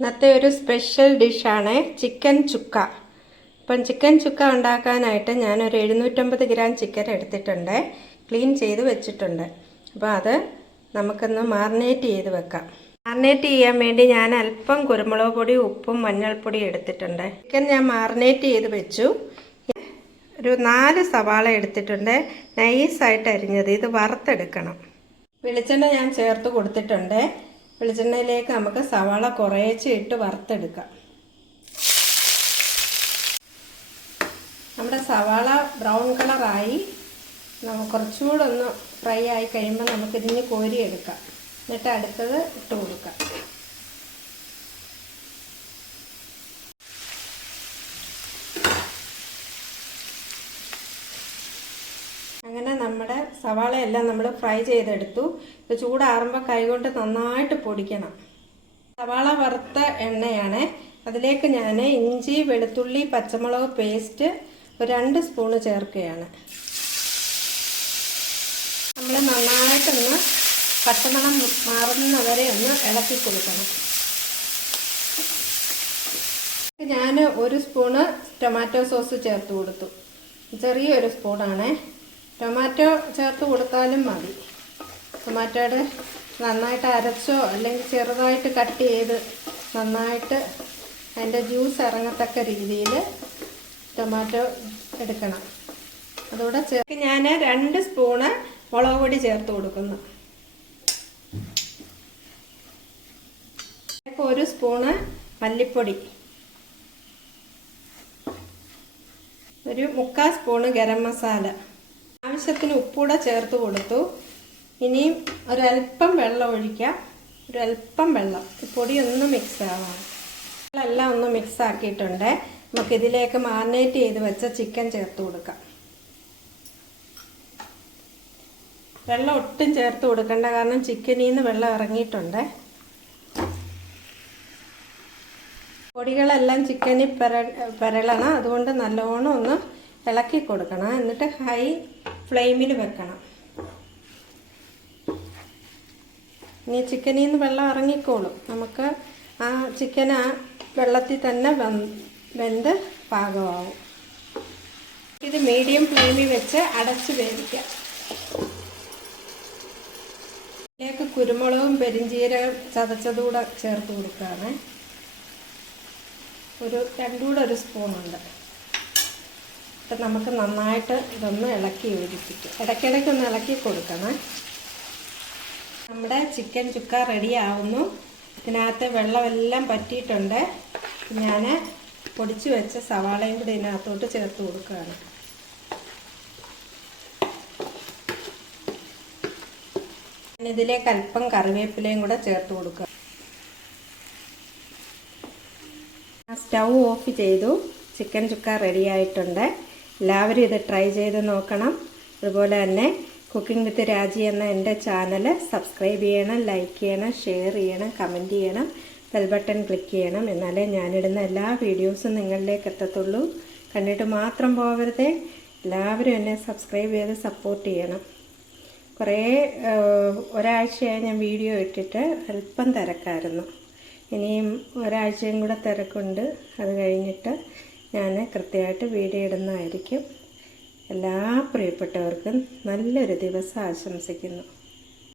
ഇന്നത്തെ ഒരു സ്പെഷ്യൽ ഡിഷാണ് ചിക്കൻ ചുക്ക. അപ്പം ചിക്കൻ ചുക്ക ഉണ്ടാക്കാനായിട്ട് ഞാനൊരു എഴുന്നൂറ്റമ്പത് ഗ്രാം ചിക്കൻ എടുത്തിട്ടുണ്ട്. ക്ലീൻ ചെയ്ത് വെച്ചിട്ടുണ്ട്. അപ്പോൾ അത് നമുക്കൊന്ന് മാറിനേറ്റ് ചെയ്ത് വെക്കാം. മാറിനേറ്റ് ചെയ്യാൻ വേണ്ടി ഞാൻ അല്പം കുരുമുളക് പൊടി ഉപ്പും മഞ്ഞൾപ്പൊടി എടുത്തിട്ടുണ്ട്. ചിക്കൻ ഞാൻ മാറിനേറ്റ് ചെയ്ത് വെച്ചു. ഒരു നാല് സവാള എടുത്തിട്ടുണ്ട്. നൈസായിട്ട് അരിഞ്ഞത്. ഇത് വറുത്തെടുക്കണം. വെളിച്ചെണ്ണ ഞാൻ ചേർത്ത് കൊടുത്തിട്ടുണ്ട്. വെളിച്ചെണ്ണയിലേക്ക് നമുക്ക് സവാള കുറേശ്ശെ ഇട്ട് വറുത്തെടുക്കാം. നമ്മുടെ സവാള ബ്രൗൺ കളറായി നമുക്ക് കുറച്ചുകൂടെ ഒന്ന് ഫ്രൈ ആയി കഴിയുമ്പോൾ നമുക്കിതിന് കോരിയെടുക്കാം. എന്നിട്ട് അടുത്തത് ഇട്ട് കൊടുക്കാം. അങ്ങനെ നമ്മുടെ സവാളയെല്ലാം നമ്മൾ ഫ്രൈ ചെയ്തെടുത്തു. ഇത് ചൂടാറുമ്പോൾ കൈകൊണ്ട് നന്നായിട്ട് പൊടിക്കണം. സവാള വറുത്ത എണ്ണയാണ്. അതിലേക്ക് ഞാൻ ഇഞ്ചി വെളുത്തുള്ളി പച്ചമുളക് പേസ്റ്റ് ഒരു രണ്ട് സ്പൂണ് ചേർക്കുകയാണ്. നമ്മൾ നന്നായിട്ടൊന്ന് പച്ചമണം മാറുന്നവരെ ഒന്ന് ഇളക്കി കൊടുക്കണം. ഞാൻ ഒരു സ്പൂണ് ടൊമാറ്റോ സോസ് ചേർത്ത് കൊടുത്തു. ചെറിയൊരു സ്പൂണാണേ. ടൊമാറ്റോ ചേർത്ത് കൊടുത്താലും മതി. ടൊമാറ്റോയുടെ നന്നായിട്ട് അരച്ചോ അല്ലെങ്കിൽ ചെറുതായിട്ട് കട്ട് ചെയ്ത് നന്നായിട്ട് അതിന്റെ ജ്യൂസ് ഇറങ്ങത്തക്ക രീതിയിൽ ടൊമാറ്റോ എടുക്കണം. അതുകൂടെ ചേർത്ത് ഞാൻ രണ്ട് സ്പൂണ് മുളക് പൊടി ചേർത്ത് കൊടുക്കുന്നു. ഒരു സ്പൂണ് മല്ലിപ്പൊടി. ഒരു മുക്കാൽ സ്പൂണ് ഗരം മസാല. ആവശ്യത്തിന് ഉപ്പൂടെ ചേർത്ത് കൊടുത്തു. ഇനിയും ഒരല്പം വെള്ളം ഒഴിക്കാം. ഒരല്പം വെള്ളം. ഈ പൊടി ഒന്ന് മിക്സ് ആവാം എല്ലാം ഒന്ന് മിക്സ് ആക്കിയിട്ടുണ്ട്. നമുക്ക് ഇതിലേക്ക് മാറിനേറ്റ് ചെയ്ത് വെച്ച ചിക്കൻ ചേർത്ത് കൊടുക്കാം. വെള്ളം ഒട്ടും ചേർത്ത് കൊടുക്കണ്ട. കാരണം ചിക്കനിൽ നിന്ന് വെള്ളം ഇറങ്ങിയിട്ടുണ്ട്. പൊടികളെല്ലാം ചിക്കനിൽ പെര പെരളണം. അതുകൊണ്ട് നല്ലോണം ഒന്ന് ഇളക്കി കൊടുക്കണം. എന്നിട്ട് ഹൈ ഫ്ലെയിമിൽ വെക്കണം. ഇനി ചിക്കനിൽ നിന്ന് വെള്ളം ഇറങ്ങിക്കോളും. നമുക്ക് ആ ചിക്കൻ ആ വെള്ളത്തിൽ തന്നെ വെന്ത് പാകമാവും. ഇത് മീഡിയം ഫ്ലെയിമിൽ വെച്ച് അടച്ച് വേവിക്കാം. ഇതിലേക്ക് കുരുമുളകും പെരിഞ്ചീരകം ചതച്ചതുകൂടെ ചേർത്ത് കൊടുക്കുകയാണ് ഒരു രണ്ടുകൂടെ ഒരു സ്പൂണുണ്ട്. അപ്പം നമുക്ക് നന്നായിട്ട് ഇതൊന്ന് ഇളക്കി യോജിപ്പിക്കും. ഇടയ്ക്കിടയ്ക്ക് ഒന്ന് ഇളക്കി കൊടുക്കണം. നമ്മുടെ ചിക്കൻ ചുക്ക റെഡി ആവുന്നു. ഇതിനകത്ത് വെള്ളമെല്ലാം പറ്റിയിട്ടുണ്ട്. ഞാൻ പൊടിച്ച് വെച്ച സവാളയും കൂടി ഇതിനകത്തോട്ട് ചേർത്ത് കൊടുക്കുകയാണ്. ഇതിലേക്ക് അല്പം കറിവേപ്പിലയും കൂടെ ചേർത്ത് കൊടുക്കുക സ്റ്റൗ ഓഫ് ചെയ്തു. ചിക്കൻ ചുക്ക റെഡി ആയിട്ടുണ്ട്. എല്ലാവരും ഇത് ട്രൈ ചെയ്ത് നോക്കണം. അതുപോലെ തന്നെ കുക്കിംഗ് വിത്ത് രാജി എന്ന എന്റെ ചാനൽ സബ്സ്ക്രൈബ് ചെയ്യണം ലൈക്ക് ചെയ്യണം ഷെയർ ചെയ്യണം കമന്റ് ചെയ്യണം ബെൽ ബട്ടൺ ക്ലിക്ക് ചെയ്യണം. എന്നാലേ ഞാനിടുന്ന എല്ലാ വീഡിയോസും നിങ്ങളിലേക്ക് എത്തത്തുള്ളൂ. കണ്ടിട്ട് മാത്രം പോകരുതേ. എല്ലാവരും എന്നെ സബ്സ്ക്രൈബ് ചെയ്ത് സപ്പോർട്ട് ചെയ്യണം. കുറേ ഒരാഴ്ചയായി ഞാൻ വീഡിയോ ഇട്ടിട്ട് അല്പം തിരക്കായിരുന്നു. ഇനിയും ഒരാഴ്ചയും കൂടെ തിരക്കുണ്ട്. അത് കഴിഞ്ഞിട്ട് ഞാൻ കൃത്യമായിട്ട് വീഡിയോ ഇടുന്നതായിരിക്കും. എല്ലാ പ്രിയപ്പെട്ടവർക്കും നല്ലൊരു ദിവസം ആശംസിക്കുന്നു.